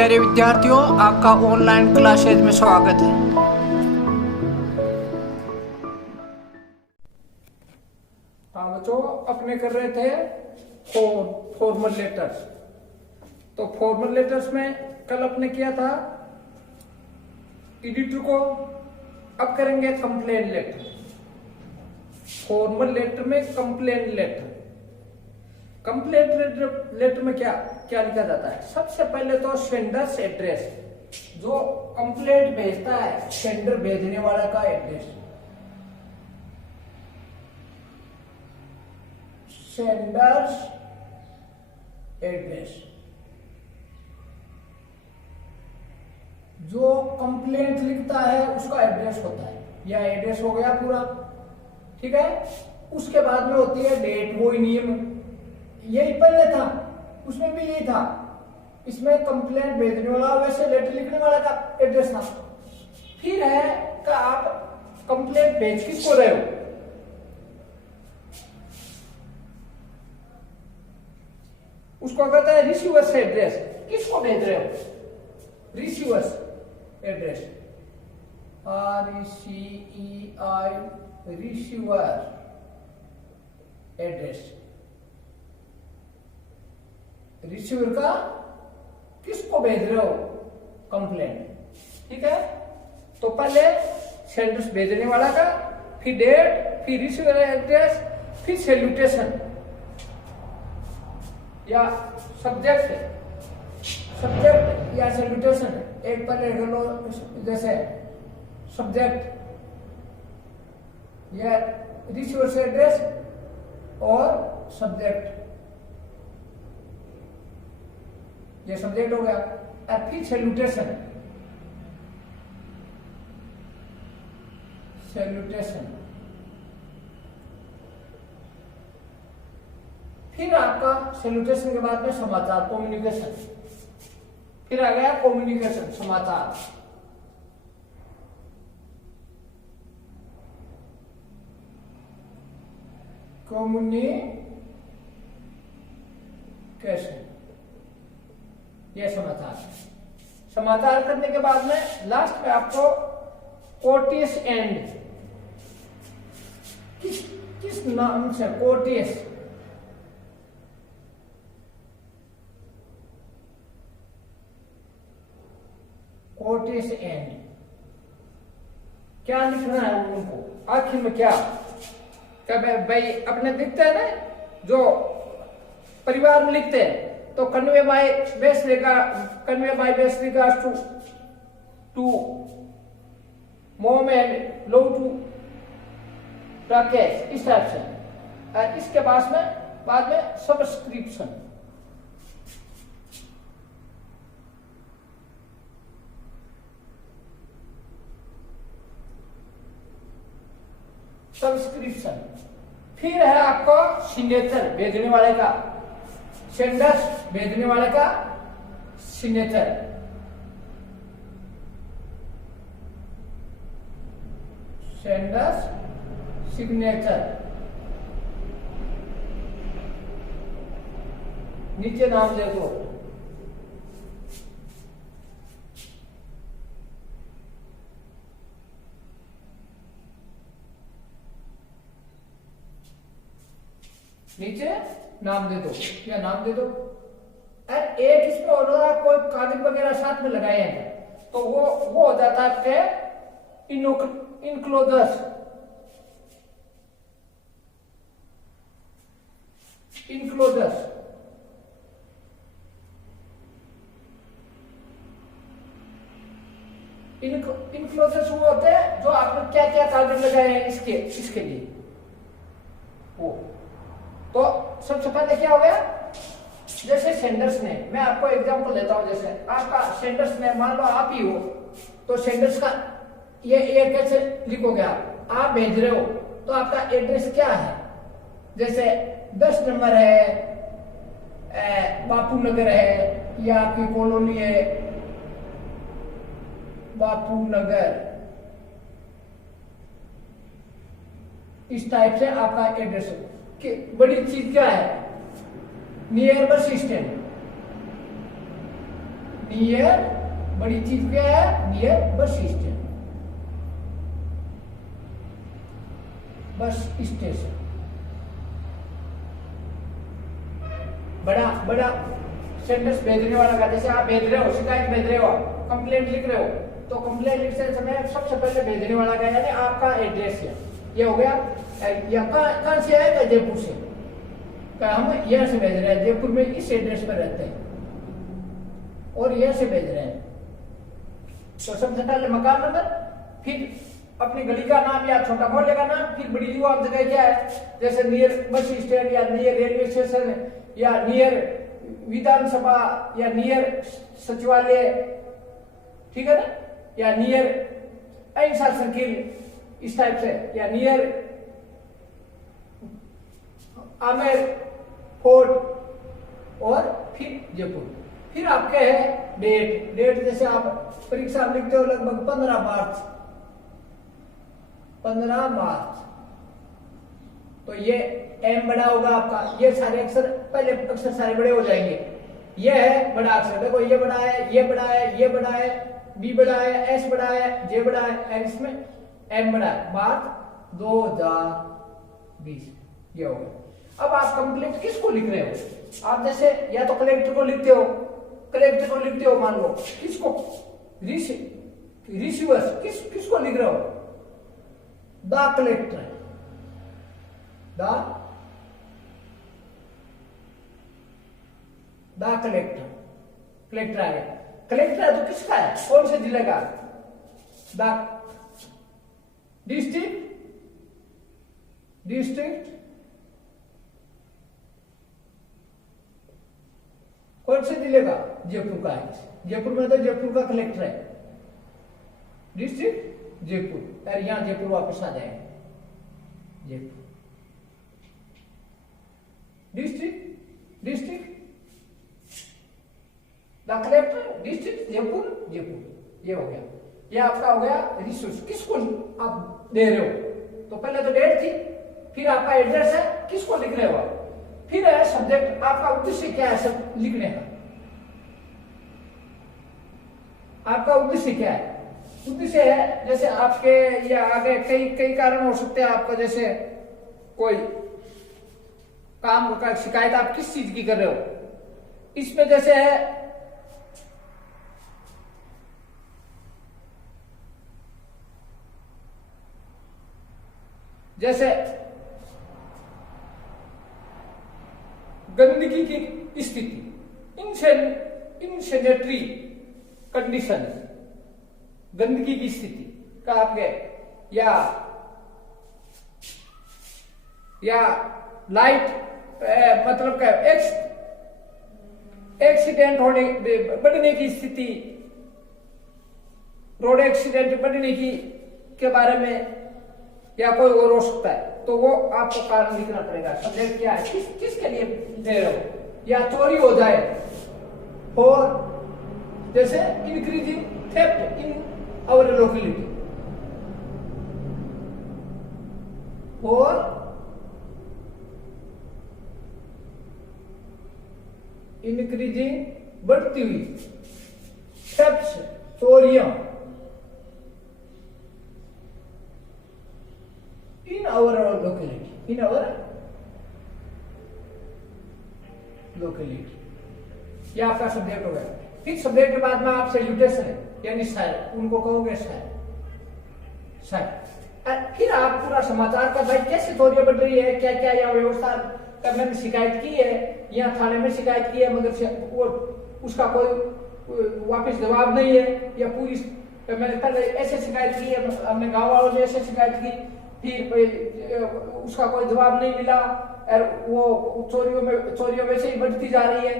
प्यारे विद्यार्थियों, आपका ऑनलाइन क्लासेज में स्वागत है। हाँ बच्चों, अपने कर रहे थे फॉर्मल लेटर्स। तो फॉर्मल लेटर्स में कल अपने किया था एडिटर को, अब करेंगे कंप्लेन लेटर। फॉर्मल लेटर में कंप्लेन लेटर। कंप्लेंट लेटर में क्या क्या लिखा जाता है? सबसे पहले तो सेंडर्स एड्रेस, जो कंप्लेंट भेजता है सेंडर भेजने वाला का एड्रेस, सेंडर्स एड्रेस। जो कंप्लेंट लिखता है उसका एड्रेस होता है, यह एड्रेस हो गया पूरा, ठीक है। उसके बाद में होती है डेट, वो नियम, यही पहले था, उसमें भी यही था। इसमें कंप्लेंट भेजने वाला वैसे लेटर लिखने वाला का एड्रेस था। फिर है कि आप कंप्लेंट भेज किसको रहे हो, उसको कहता है रिसीवर्स एड्रेस। किसको भेज रहे हो? Receiver's address, RECEI, receiver address. Receiver का किसको भेज रहे हो? कंप्लेंट, ठीक है। तो पहले सेंडर्स भेजने वाला का, फिर डेट, फिर रिसीवर एड्रेस, फिर सैल्यूटेशन या सब्जेक्ट या सैल्यूटेशन। एक पहले लो, जैसे सब्जेक्ट या रिसीवर एड्रेस और सब्जेक्ट, ये सब्जेक्ट हो गया। और फिर सैल्यूटेशन, फिर आपका सैल्यूटेशन के बाद में समाचार, कम्युनिकेशन। फिर आ गया कम्युनिकेशन, समाचार। कम्युनिकेशन, ये समाचार करने के बाद में लास्ट में आपको कोर्टियस एंड, किस नाम से? Courteous and. क्या लिखना है उनको आखिर में? क्या भाई अपने दिखते हैं ना, जो परिवार में लिखते हैं, तो convey by best regards to mom and love to Rakesh, इस टाइप से। और इसके बाद में सबस्क्रिप्शन, फिर है आपका सिग्नेचर भेजने वाले का, सेंडर्स भेजने वाले का सिग्नेचर, सेंडर्स सिग्नेचर। नीचे नाम देखो, नीचे नाम दे दो या नाम दे दो। और एक इसमें हो रहा, कोई कागज वगैरह साथ में लगाए हैं तो वो हो जाता है इनक्लोजर्स, इनक्लोजर्स वो होते हैं जो आपने क्या क्या कागज लगाए हैं इसके लिए वो। तो सबसे पहले क्या हो गया, जैसे सेंडर्स ने, मैं आपको एग्जांपल देता हूं। जैसे आपका सेंडर्स ने, मान लो आप ही हो, तो सेंडर्स का ये कैसे लिखोगे? आप भेज रहे हो तो आपका एड्रेस क्या है? जैसे 10 नंबर है, बापू नगर है, या आपकी कॉलोनी है बापू नगर, इस टाइप से आपका एड्रेस है। कि बड़ी चीज क्या है? नियर बस स्टैंड, नियर, बड़ी चीज क्या है, near bus stand, bus station. बड़ा बड़ा सेंटेंस भेजने वाला का, जैसे आप भेज रहे हो, शिकायत भेज रहे हो, कंप्लेंट लिख रहे हो, तो कंप्लेंट लिखते समय सबसे पहले भेजने वाला का यानी आपका एड्रेस है, ये हो गया। या कहां से है, जयपुर से, हम यहाँ से भेज रहे हैं, जयपुर में इस एड्रेस पर रहते हैं और यहाँ से भेज रहे हैं, तो सबसे पहले मकान नंबर, फिर अपनी गली का नाम या छोटा मोहल्ले का नाम, फिर बड़ी जो आप जगह क्या है, जैसे नियर बस स्टैंड या नियर रेलवे स्टेशन या नियर विधानसभा या नियर सचिवालय, ठीक है ना, या नियर अहिंसा सर्किल, इस टाइप से, या नियर आमेर फोर्ट, और फिर जयपुर। फिर आपके है डेट, डेट जैसे आप परीक्षा में लिखते हो लगभग 15 मार्च, 15 मार्च, तो ये एम बड़ा होगा आपका, ये सारे अक्षर पहले अक्षर सारे बड़े हो जाएंगे, ये है बड़ा अक्षर, देखो ये बड़ा है, ये बड़ा है, ये बड़ा है, बी बड़ा है, एस बड़ा है, जे बड़ा है, एंड इसमें एम बड़ा है, मार्च 2020, ये हो गया। अब आप कंप्लेंट किसको लिख रहे हो, आप जैसे या तो कलेक्टर को लिखते हो, कलेक्टर को लिखते हो, मान लो किसको, रिसीवर्स, किसको लिख रहे हो, the collector, the collector, collector आ गया, कलेक्टर है तो किसका है, कौन से जिले का, द डिस्ट्रिक्ट, डिस्ट्रिक्ट कौन से जिले का, जयपुर का है, जयपुर में तो जयपुर का कलेक्टर है, डिस्ट्रिक्ट जयपुर, और यहां जयपुर वापस आ जाएगा, Jaipur district, district the collector district Jaipur, Jaipur, ये हो गया, ये आपका हो गया रिसोर्स, किसको आप दे रहे हो, तो पहले तो डेट थी, फिर आपका एड्रेस है, किसको लिख रहे हो आप, फिर है सब्जेक्ट, आपका उद्देश्य क्या है सब लिखने का, आपका उद्देश्य क्या है, उद्देश्य है जैसे आपके ये आगे कई कारण हो सकते हैं आपका, जैसे कोई काम का शिकायत आप किस चीज की कर रहे हो, इसमें जैसे है जैसे गंदगी की स्थिति, इनसेनेटरी कंडीशन, गंदगी की स्थिति का आप गए, या लाइट मतलब क्या, एक्सीडेंट होने बढ़ने की स्थिति, रोड एक्सीडेंट बढ़ने की के बारे में, या कोई और हो सकता है, तो वो आपको कारण लिखना पड़ेगा, सब्जेक्ट क्या है, किसके लिए दे रहे हो, या चोरी हो जाए, और जैसे increasing theft in our locality, और इंक्रीजिंग बढ़ती हुई थेफ्ट, चोरियां in our locality, in our locality, ये आपका सब्जेक्ट हो गया। फिर सब्जेक्ट के बाद में आप सैल्यूटेशन है, यानी शायर, उनको कहोगे शायर, शायर। फिर आप पूरा समाचार का, भाई कैसे चोरियां बढ़ रही है, क्या क्या या व्यवस्था करने में शिकायत की है, यहाँ थाने में शिकायत की है, मगर वो उसका कोई वापस जवाब नहीं है, या पुलिस मैंने पहले ऐसे शिकायत की है, हमने गाँव वालों ने ऐसे शिकायत की, फिर उसका कोई जवाब नहीं मिला, और वो चोरियों में से ही बढ़ती जा रही है,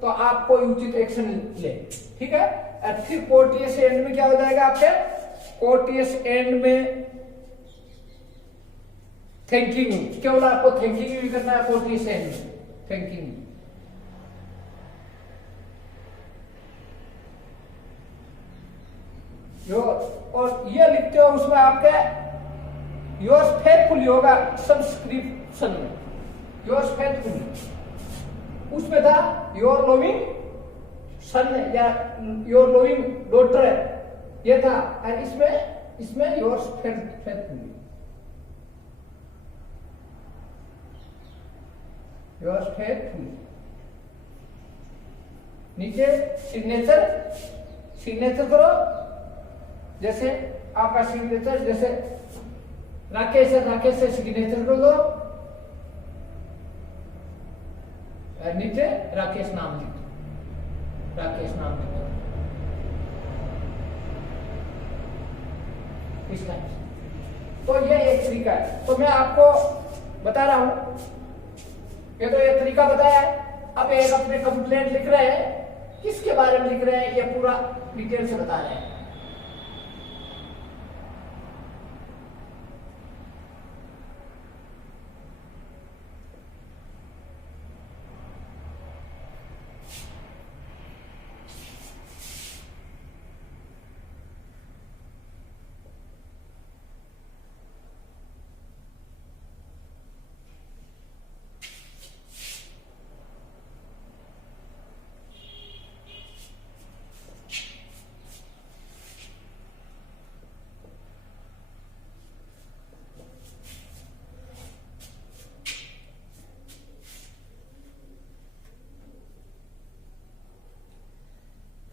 तो आप कोई उचित एक्शन ले, ठीक है। और फिर कोर्टियस एंड में क्या हो जाएगा आपके, कोर्टियस एंड में थैंकिंग, केवल आपको थैंकिंग भी करना है, कोर्टियस एंड में थैंकिंग, जो और ये लिखते हो उसमें आपके योर्स फेथफुली होगा, सब्सक्रिप्शन में योर्स फेथफुली, उसमें था योर लविंग सन या योर लोइंग डॉटर ये था, और इसमें योर फेथफुली, योर फेथफुली। नीचे सिग्नेचर करो, जैसे आपका सिग्नेचर, जैसे राकेश है, राकेश से सिग्नेचर कर दो, और नीचे राकेश नाम लिख दो, राकेश नाम लिख दो इस टाइप से। तो ये एक तरीका है। तो मैं आपको बता रहा हूं, ये तो ये तरीका बताया है। अब एक अपने कंप्लेंट लिख रहे हैं, किसके बारे में लिख रहे हैं ये पूरा डिटेल से बता रहे हैं।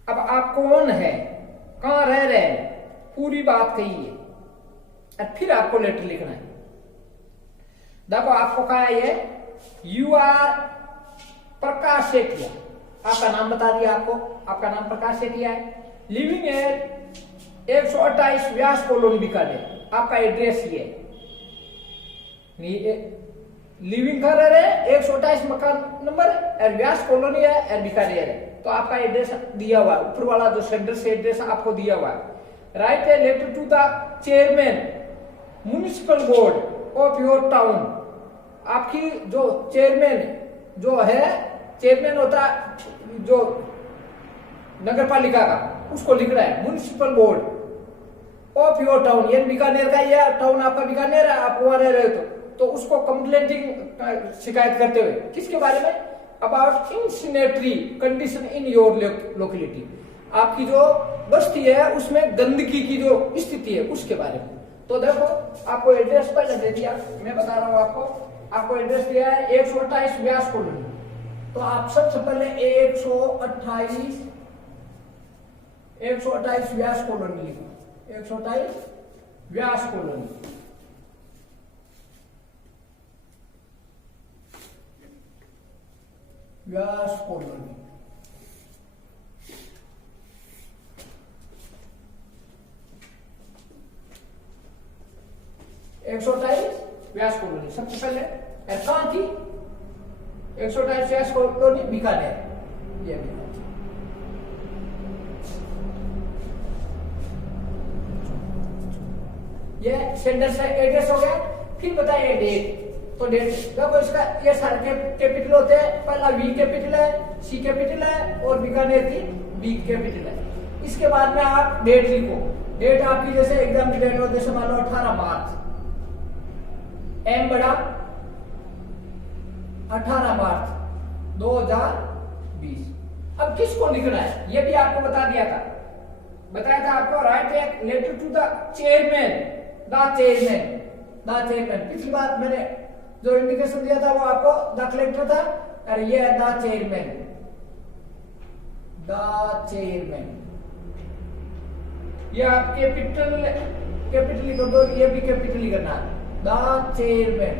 अब आप कौन है, कहां रह रहे हैं, पूरी बात कहिए, और फिर आपको लेटर लिखना है। देखो आपको कहा है ये, यू आर प्रकाश सेठिया, आपका नाम बता दिया आपको, आपका नाम प्रकाश सेठिया है, living at 128 Vyas colony Bikaner, आपका एड्रेस ये लिविंग कर रहे हैं 128 मकान नंबर, और व्यास कॉलोनी है, और बीकानेर है। तो आपका एड्रेस दिया हुआ है, ऊपर वाला जो सेंटर से एड्रेस आपको दिया हुआ है। Write a letter to the chairman municipal board of your town, आपकी जो चेयरमैन जो है, चेयरमैन होता है जो नगर पालिका का, उसको लिख रहा है municipal board of your town, ये बीकानेर का, ये टाउन आपका बीकानेर है, आप वहां रह रहे हो तो उसको कंप्लेंटिंग शिकायत करते हुए किसके बारे में, about insanitary condition in your locality, आपकी जो बस्ती है उसमें गंदगी की जो स्थिति है उसके बारे में। तो देखो आपको एड्रेस पहले दे दिया, मैं बता रहा हूं आपको एड्रेस दिया है 128 व्यास कॉलोनी। तो आप सबसे पहले 128 व्यास कॉलोनी लिखो, 128 व्यास कॉलोनी, व्यास कॉलोनी। व्यास कॉलोनी सबसे पहले कहां थी, 128 व्यास कॉलोनी बीकानेर, ये ये सेंटर से एड्रेस हो गया। फिर बताइए डेट, तो डेट देखो इसका ये सारे कैपिटल होते हैं, पहला वी कैपिटल है, सी कैपिटल है, और बीकानेर की बी कैपिटल है। इसके बाद में आप डेट लिखो, डेट आपकी जैसे एग्जाम की डेट हो, जैसे मान लो 18 मार्च, एम बड़ा 18 मार्च 2020। अब किसको लिखना है ये भी आपको बताया था आपको। Write a letter to the chairman, the chairman. पिछली बार मैंने जो इंडिकेशन दिया था वो आपको द कलेक्टर था, और ये है द चेयरमैन, ये आप कैपिटल कर दो, ये भी कैपिटल ही करना है, द चेयरमैन,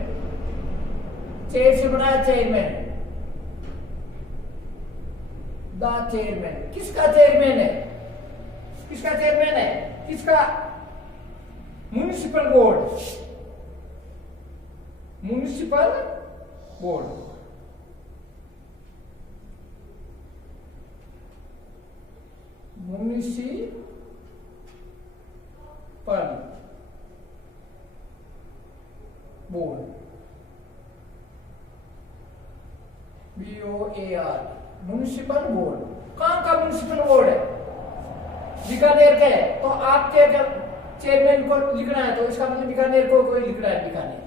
चेयर से बना है चेयरमैन, द चेयरमैन। किसका चेयरमैन है, किसका, municipal board, municipal board, BOAR, municipal board. कहां का म्युनिसिपल बोर्ड है, बीकानेर के है। तो आपके चेयरमैन को लिखना है, तो इसका मतलब बीकानेर को कोई लिख रहा है, बीकानेर।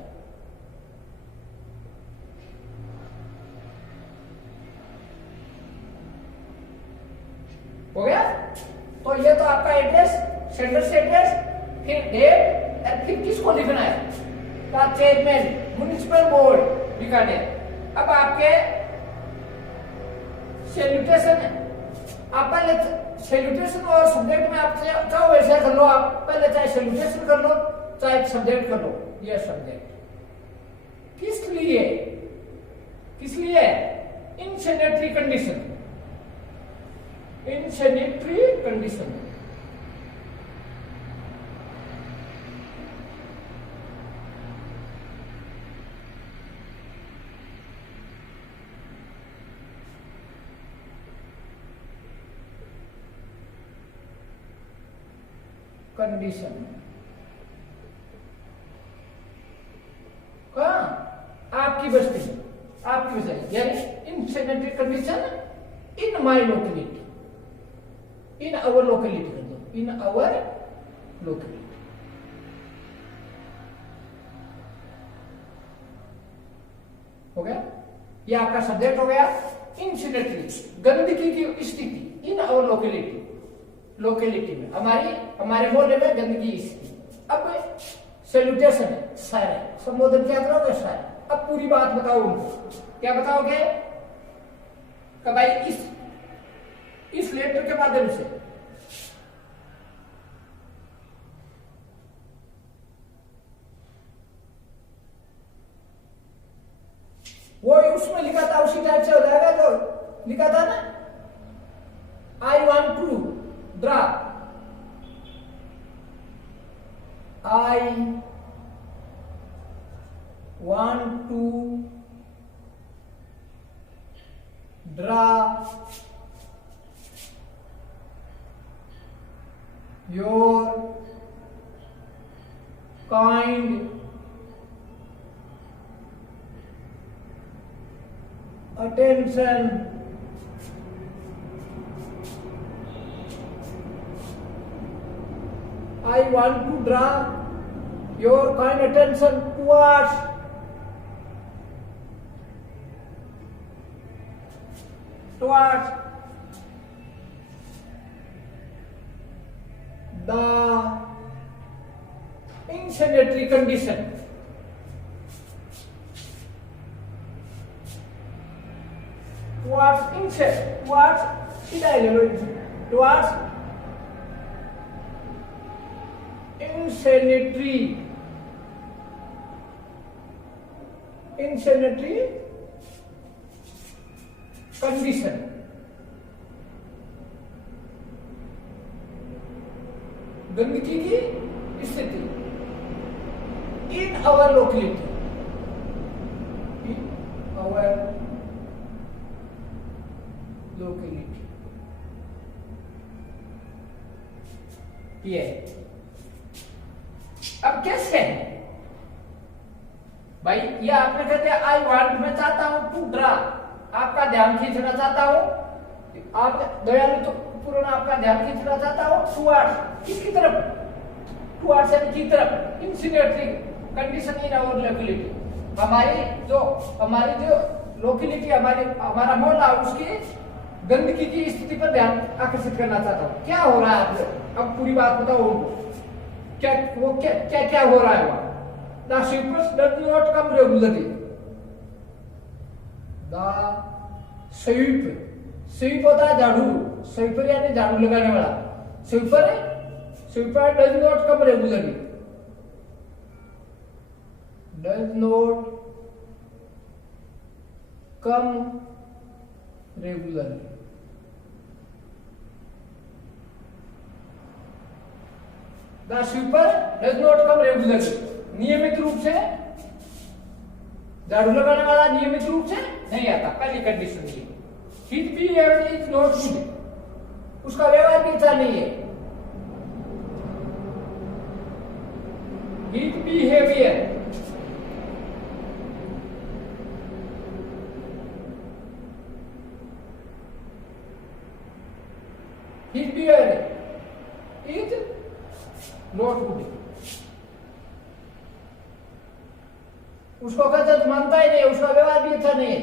तो आपका एड्रेस, सेंडर्स एड्रेस, फिर डेट और फिर किसको लिखना है, तो चेयरमैन म्युनिसिपल बोर्ड लिखा है। अब आपके सैल्यूटेशन, आप पहले सैल्यूटेशन और सब्जेक्ट में आप चाहो वैसा कर लो, आप पहले चाहे सैल्यूटेशन कर लो चाहे सब्जेक्ट कर लो। ये सब्जेक्ट किस लिए, किस लिए, in sanitary condition, in sanitary condition. Condition कहाँ, आपकी बस्ती, आपकी बस्ती, यानी in sanitary condition in my locality, in our locality कर दो, इन आवर लोकेलिटी। हो गया, ये आपका सब्जेक्ट हो गया। इन सैनिटरी, गंदगी की स्थिति इन आवर लोकेलिटी, लोकेलिटी में, हमारे मोहल्ले में गंदगी स्थिति। अब सैल्यूटेशन है, सर है, संबोधन क्या करोगे, सर। अब पूरी बात बताओ उनको, क्या बताओगे कि भाई इस लेटर के माध्यम से वो उसमें लिखा था उसी टाइप से हो जाएगा जो लिखा था ना, I want to draw, I want to draw your kind attention I want to draw your kind attention towards the insanitary condition towards insanitary condition गंदगी की स्थिति in our locality, in our locality. ये अब कैसे है भाई, ये आपने कह दिया आई वांट, मैं चाहता हूं टू ड्रा, आपका ध्यान खींचना चाहता हूं, आप दयालु तो पूर्ण आपका ध्यान खींचना चाहता हूं टुवर्ड्स, किसकी तरफ, टुवर्ड्स यानी की तरफ, इंसिनेटरी कंडीशन इन आवर लोकेलिटी, हमारी जो लोकेलिटी, हमारा मोहल्ला, उसकी गंदगी की स्थिति पर ध्यान आकर्षित करना चाहता हूं। क्या हो रहा है आप लोग, अब पूरी बात बताओ उनको, क्या हो रहा है वहां। The sweepers does not come regularly. The sweep होता है झाड़ू, स्वीपर यानी झाड़ू लगाने वाला, sweeper does not come regularly, does not come regularly। The sweeper does not come regularly, नियमित रूप से झाड़ू लगाने वाला नियमित रूप से नहीं आता, पहली कंडीशन ये। His behavior is not good, उसका व्यवहार भी अच्छा नहीं है। His behavior is not good, उसको कदर मानता ही नहीं, उसका व्यवहार भी अच्छा नहीं है,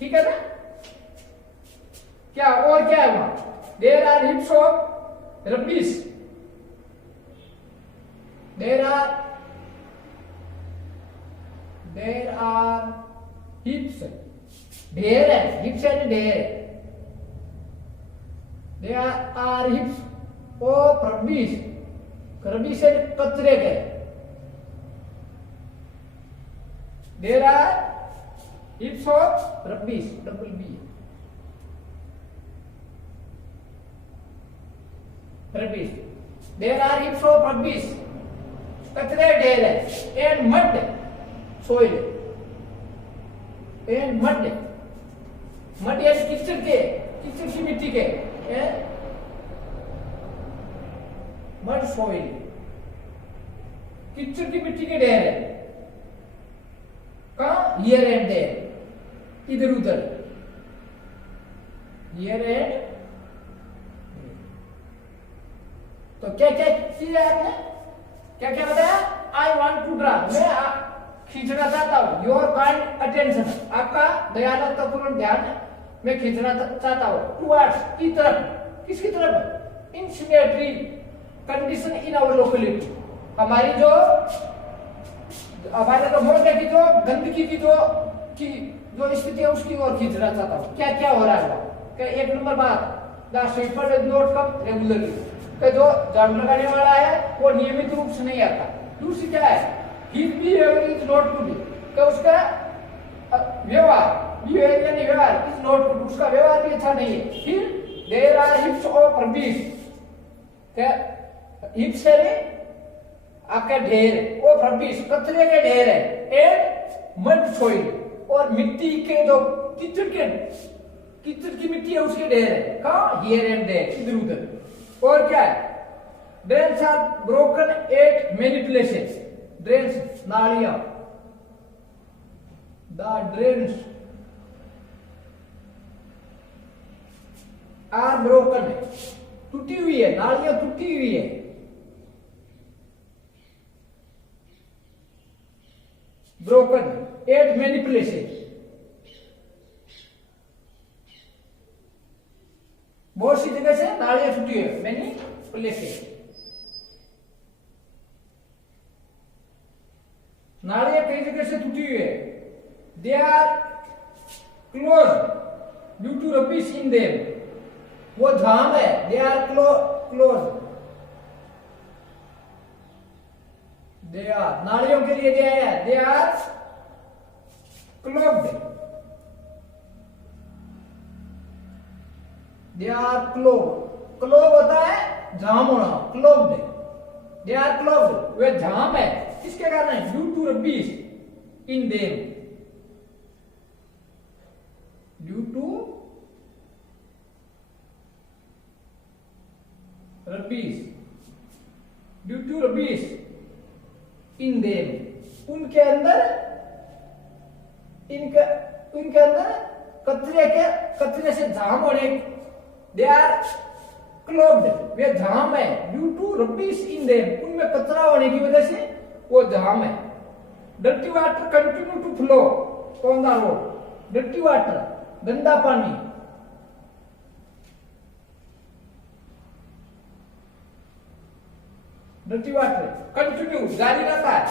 ठीक है ना। क्या और क्या है वहां, there are heaps of rubbish. There are heaps. ढेर है, heaps है ढेर है. There are heaps of rubbish. rubbish है कचरे के. There are heaps of rubbish. double B. rubbish. There are heaps of rubbish. कचरे ढेर है. And mud. soil. And mud. mud यानी कीचड़ के, कीचड़ की मिट्टी के. mud soil. कीचड़ की मिट्टी के ढेर है. कहाँ? Here and there. इधर उधर. Here and तो क्या क्या चीज है आपने? क्या क्या बताया? I want to draw. मैं खींचना चाहता हूँ. Your kind attention. आपका दयालुतापूर्ण ध्यान मैं खींचना चाहता हूँ. Towards की तरफ. किसकी तरफ? In symmetry condition in our locality. हमारी जो मोहल्ले की जो गंदगी की जो स्थिति है उसकी ओर खींचना चाहता हूँ. क्या क्या हो रहा है? क्या एक नंबर बात, the sweeper does not come regularly. कि जो झाड़ू लगाने वाला है वो नियमित रूप से नहीं आता. दूसरी क्या है? His behaviour is not good. कि उसका बिहेवियर यानी व्यवहार इज नॉट गुड. उसका व्यवहार भी अच्छा नहीं है. फिर there are heaps of rubbish. क्या हिप्स है? आपका ढेर. ओ रबीश कचरे के ढेर है. And mud soil. और मिट्टी के जो कीचड़ की मिट्टी है उसके ढेर है. कहाँ? Here and there. इधर उधर. और क्या है? Drains are broken at many places. Drains नालियां. The drains are broken. टूटी हुई है. नालियां टूटी हुई है. Broken at many places. बहुत सी जगह से नालियां टूटी है. Many places. नालियां कई जगह से टूटी हुई है. They are close due to rubbish in them. वो जाम है. They are close. They are नालियों के लिए दिया है. They are clogged. They are clog होता है जाम होना. क्लोग्ड. They are clogged. वे जाम है. किसके कारण? Due to rubbish in them. Due to rubbish. Due to rubbish in them. उनके अंदर कचरे से जाम होने. दे आर क्लोग्ड. वे जाम है. Due to rubbish in them. उनमें कचरा होने की वजह से वो जाम है. Dirty water continue to flow on the road. Dirty water गंदा पानी. डर्टी वाटर कंटिन्यू जारी रहता है.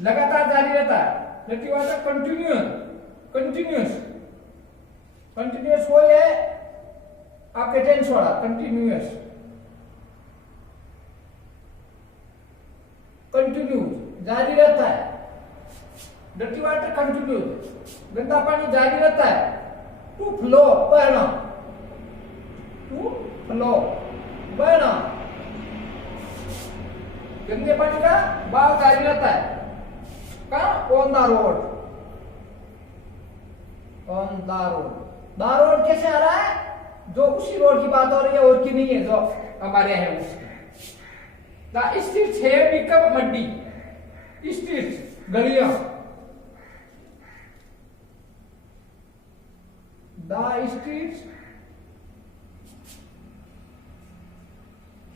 लगातार जारी रहता है. डर्टी वाटर कंटिन्यूअस वो है आपके टेंस वाला. कंटिन्यूअस जारी रहता है. डर्टी वाटर कंटिन्यू गंदा पानी जारी रहता है. टू फ्लो बहना. टू फ्लो बहना. गंदे पानी का बहाव जारी रहता है. कहाँ? On the road. On the road. The road कैसे आ रहा है? जो उसी रोड की बात हो रही है और की नहीं है जो हमारे है उसकी. The streets have become muddy. Streets गलियां. The streets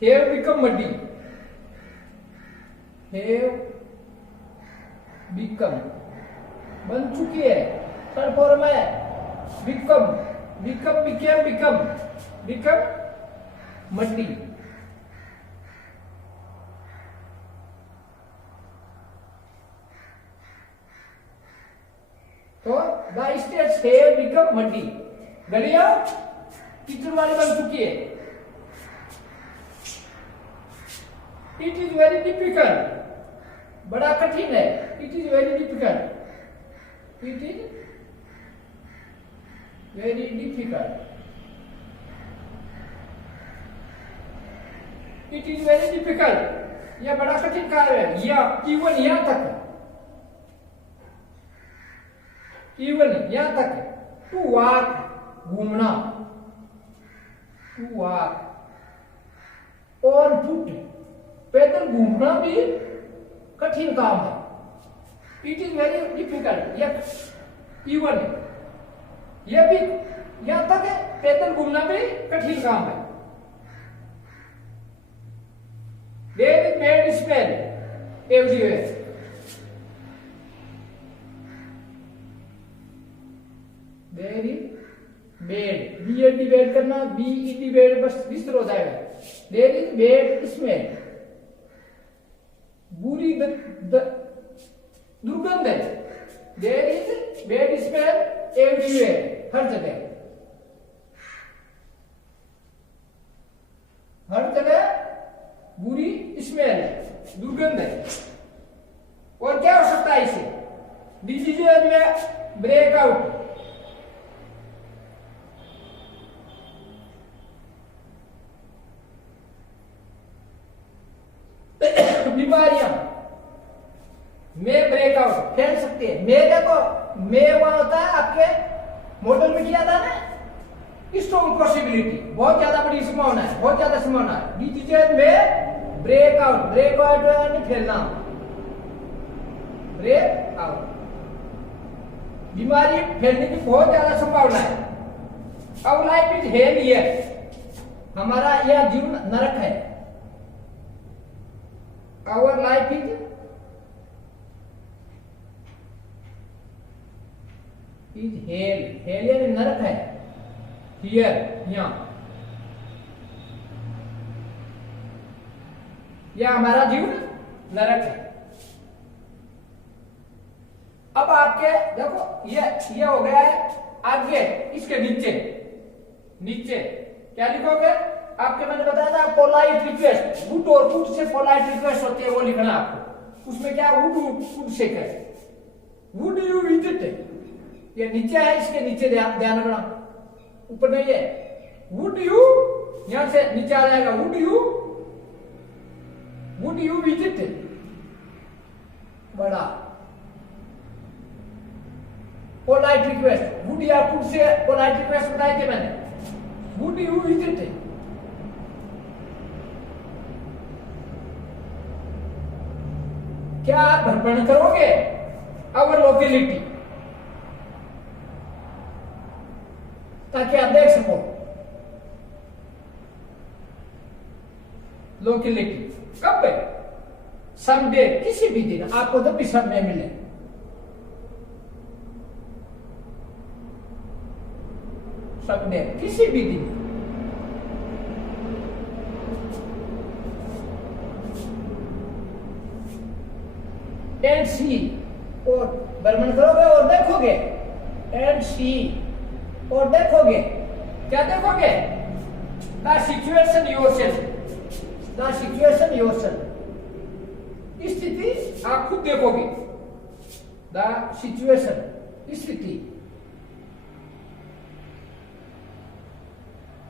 have become muddy. Have become बन चुकी है. थर्ड फॉर्म है बिकम. Become muddy. तो the states have become muddy. गलियां कीचड़ वाली बन चुकी है। इट इज वेरी डिफिकल्ट, बड़ा कठिन है। It is very difficult, it is very difficult, it is very difficult. यह बड़ा कठिन कार्य है। या केवल यहां तक, केवल यहां तक। टू वॉक, घूमना। टू वॉक ऑन फुट, पैदल घूमना भी कठिन काम है। इट इज वेरी डिफिकल्ट, यह इवन, यह भी यहां तक है, पैदल घूमना भी कठिन काम है। There is bad smell everywhere. There is bed, B एड डिवाइड करना, बी ई डिवाइड बस विस्तर हो जाएगा। देयर इज बैड स्मेल, बुरी दुर्गंध है। There is bad smell everywhere, हर जगह, हर जगह बुरी स्मेल है, दुर्गंध है। और क्या हो सकता है इसे? डिजीज में ब्रेकआउट, बीमारियां में ब्रेकआउट फैल सकती है। में देखो, में वहां होता है आपके मॉडल में किया था ना, स्ट्रॉन्ग पॉसिबिलिटी, बहुत ज्यादा बड़ी संभावना है, बहुत ज्यादा संभावना है। डिजीज में ब्रेकआउट, ब्रेकआउट यानी फैलना, ब्रेकआउट, बीमारी फैलने की बहुत ज्यादा संभावना है। अब लाइफ इज हेल हियर, हमारा यह जीवन नरक है। Our life is hell, hell यानी नरक है। हियर, यहां, यह हमारा जीवन नरक है। अब आपके देखो, ये हो गया है। आगे इसके नीचे, नीचे क्या लिखोगे? आपके मैंने बताया था पोलाइट रिक्वेस्ट, वुड और वुड से पोलाइट रिक्वेस्ट होती है, वो लिखना आपको। उसमें क्या वुड, वुड से क्या, वुड यू विजिट, ये नीचे है, इसके नीचे ध्यान रखना, ऊपर नहीं है। वुड यू, यहां से नीचे आ जाएगा, वुड यू विजिट, बड़ा पोलाइट रिक्वेस्ट। वुड या कुड से पोलाइट रिक्वेस्ट बताए थे मैंने। वुड यू विजिट, क्या आप भ्रमण करोगे अवर लोकेलिटी, ताकि आप देख सको लोकेलिटी। कब? संडे, किसी भी दिन आपको जब भी समय मिले। संडे, किसी भी दिन। एंड सी, और भ्रमण करोगे और देखोगे। एंड सी, और देखोगे, क्या देखोगे? The situation yourself, the situation yourself, स्थिति आप खुद देखोगे। द सिचुएशन, स्थिति,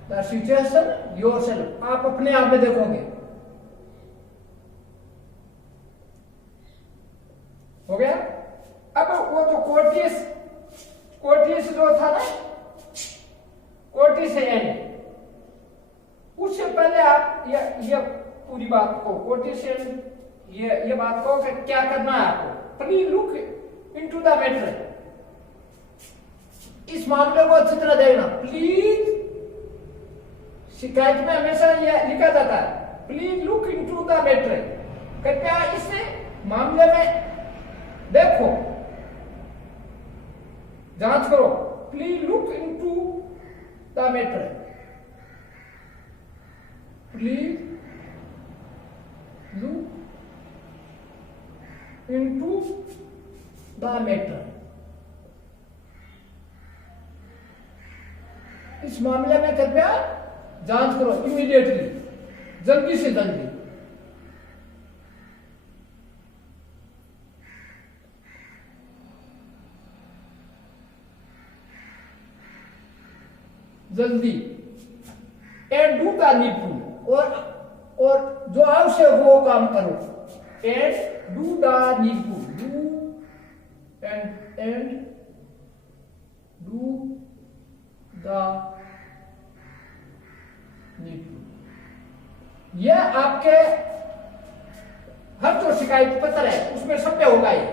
द सिचुएशन योरसेल्फ, आप अपने आप में देखोगे। हो गया? अब वो जो कोर्टियस जो था ना, कोर्टिस एंड, उससे पहले आप ये पूरी बात को, कोर्टिस एंड, ये बात को क्या करना है आपको? Please look into the matter, इस मामले को अच्छी तरह देखना। प्लीज, शिकायत में हमेशा यह लिखा जाता है, please look into the matter, कृपया इस मामले में देखो, जांच करो। Please look into the matter, please look into the matter। इस मामले में कृपया जांच करो, इमीडिएटली, जल्दी से जल्दी। जल्दी एंड डू द नीडफुल, और जो आवश्यक हो वो काम करो। And do the needful, do and do the needful. यह आपके हर जो शिकायत पत्र है उसमें सब पे होगा ये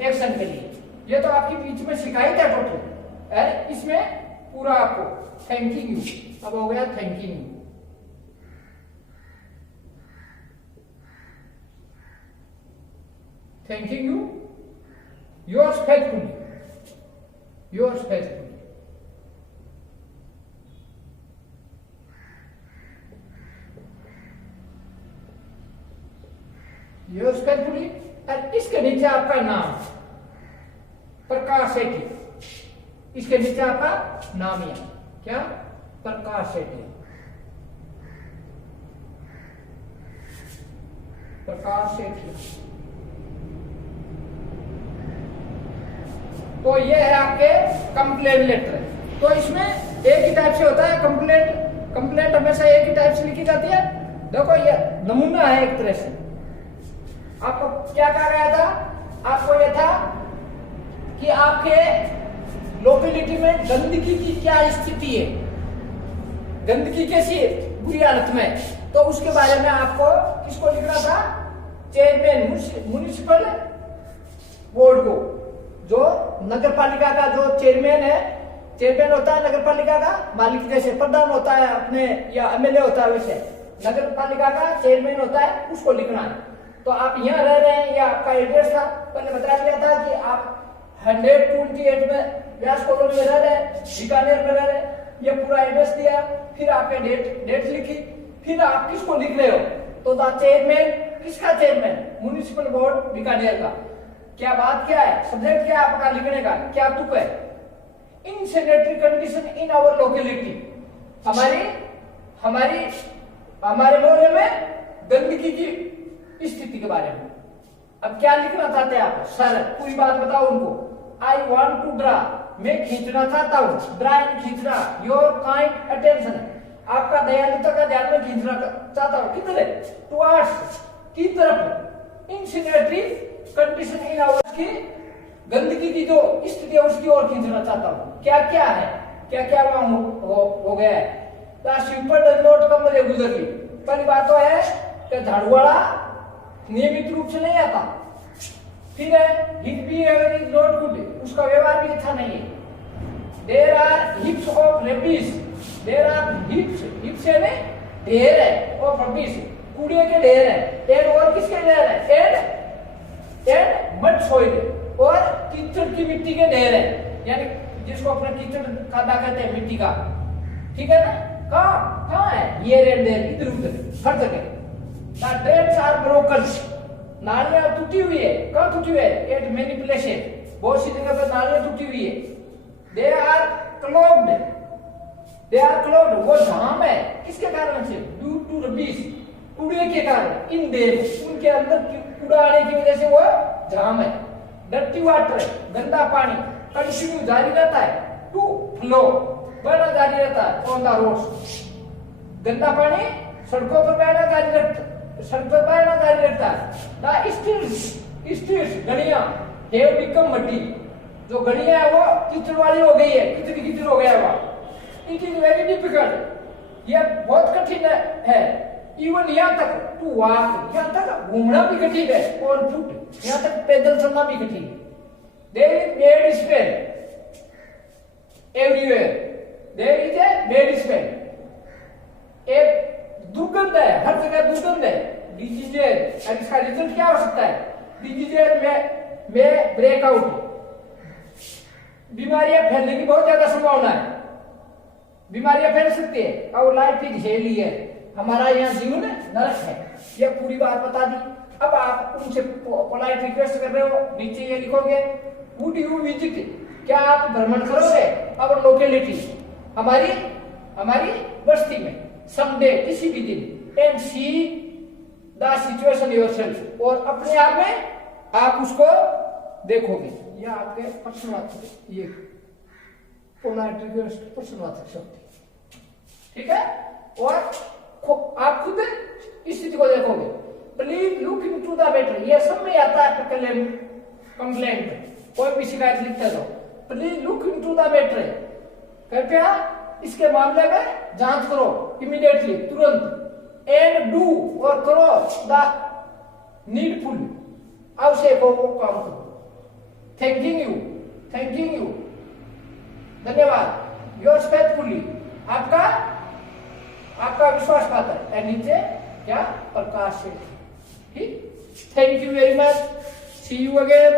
एक्शन के लिए। ये तो आपके बीच में शिकायत है टोटल, इसमें पूरा आपको थैंकिंग यू, अब हो गया thanking you. Thanking you yours faithfully, yours faithfully. Yours faithfully, और इसके नीचे आपका नाम प्रकाश सेठी, इसके नीचे आपका नाम है क्या, प्रकाश सेठी, प्रकाश सेठी। तो ये है आपके कंप्लेंट लेटर। तो इसमें एक ही टाइप से होता है कंप्लेंट, कंप्लेंट हमेशा एक ही टाइप से लिखी जाती है। देखो ये नमूना है एक तरह से। आपको क्या कहा गया था, आपको यह था कि आपके लोकेलिटी में गंदगी की क्या स्थिति है, गंदगी कैसी है, बुरी हालत में। तो उसके बारे में आपको किसको लिखना था, चेयरमैन म्युनिसिपल बोर्ड को, जो नगर पालिका का जो चेयरमैन है, चेयरमैन होता है नगर पालिका का मालिक, जैसे प्रधान होता है अपने या एमएलए होता है, वैसे नगर पालिका का चेयरमैन होता है, उसको लिखना है। तो आप यहाँ रह रहे हैं, या आपका एड्रेस था, पहले बता दिया था कि आप 128 में व्यास कॉलोनी में रह रहे हैं, बीकानेर में रह रहे हैं, ये पूरा एड्रेस दिया, फिर आपने डेट लिखी, फिर आप किसको लिख रहे हो, तो द चेयरमैन, किसका चेयरमैन, म्युनिसिपल बोर्ड बीकानेर का। क्या बात क्या है, सब्जेक्ट क्या है आपका लिखने का, क्या तुक है, in sanitary condition in our locality, हमारे मोहल्ले में गंदगी की स्थिति के बारे में। अब क्या लिखना चाहते हैं आप, सर पूरी बात बताओ उनको। आई वॉन्ट टू ड्रा, मैं खींचना चाहता हूँ, ड्रा एंड खींचना, योर काइंड अटेंशन, आपका दयालुता का ध्यान में खींचना चाहता हूँ, किधर, टुवर्ड्स, की तरफ, in sanitary condition in our, की गंदगी की जो स्थिति है उसकी ओर खींचना चाहता हूँ। क्या क्या है, क्या क्या वहां हो गया है। The sweeper does not come regularly, पहली बात तो है कि झाड़ू वाला नियमित रूप से नहीं आता। फिर है his behaviour is not good, उसका व्यवहार भी अच्छा नहीं है। There are heaps of rubbish, there are heaps, heaps है नहीं ढेर है, ऑफ रेबिस कूड़े के ढेर है, एंड और किसके ढेर है, एंड मड सॉइल, और कीचड़ की मिट्टी के ढेर है, यानी जिसको अपना कीचड़ खादा कहते हैं, मिट्टी का, ठीक है ना। कहाँ है ये रेड देर, इधर उधर हर जगह। The drains are broken, नालियां टूटी हुई है, कहाँ टूटी हुई है, एट मेनी प्लेसेस, बहुत सी जगह पर नालियां टूटी हुई है। They are clogged, वो जाम है, किसके कारण से, due to rubbish, कूड़े के कारण, इन देर उनके अंदर कूड़ा आने की वजह से वो जाम है। Dirty water, गंदा पानी कंटिन्यू जारी रहता है, टू फ्लो, बहना जारी रहता है, ऑन द रोड्स, गंदा पानी सड़कों पर बहना जारी रहता है, सड़क पर बहना जारी रहता है। द स्ट्रीट्स, गलियां, हैव बिकम मड्डी, जो गलियां है वो कीचड़ वाली हो गई है, कीचड़ हो गया है। इट इज वेरी डिफिकल्ट, ये बहुत कठिन है। इवन यहाँ तक टू वॉक, यहाँ तक घूमना भी कठिन है, ऑन फुट, यहाँ तक पैदल चलना भी कठिन है। There is bad smell everywhere, there is a bad smell, एक दुर्गंध है, हर जगह दुर्गंध है। डिजीजेज, और इसका रिजल्ट क्या हो सकता है, डिजीजेज में ब्रेकआउट, बीमारियां फैलने की बहुत ज्यादा संभावना है। बीमारियां फैल सकती है और लाइफ ही झेली है, हमारा यहाँ जीवन नरक है, ये पूरी बात बता दी। अब आप उनसे पोलाइट रिक्वेस्ट कर रहे हो, नीचे ये लिखोगे वुड यू विजिट, क्या आप भ्रमण करोगे और लोकेलिटी हमारी बस्ती में समडे किसी भी दिन, and see the situation yourself, और अपने आप में आप उसको देखोगे। ये आपके प्रश्नवाचक, ये पोलाइट रिक्वेस्ट प्रश्नवाचक शब्द, ठीक है। और आप खुद स्थिति को देखोगे, please look into the matter, ये सब में आता है कंप्लेंट, कोई भी शिकायत लिखते हो, please look into the matter, कृपया इसके मामले में जांच करो, इमीडिएटली तुरंत, एंड डू और करो द नीडफुल, आवश्यक को काम करो। थैंकिंग यू, धन्यवाद, योर्स फेथफुली, आपका विश्वास पात्र है, नीचे क्या प्रकाश है, ठीक। Thank you very much, see you again.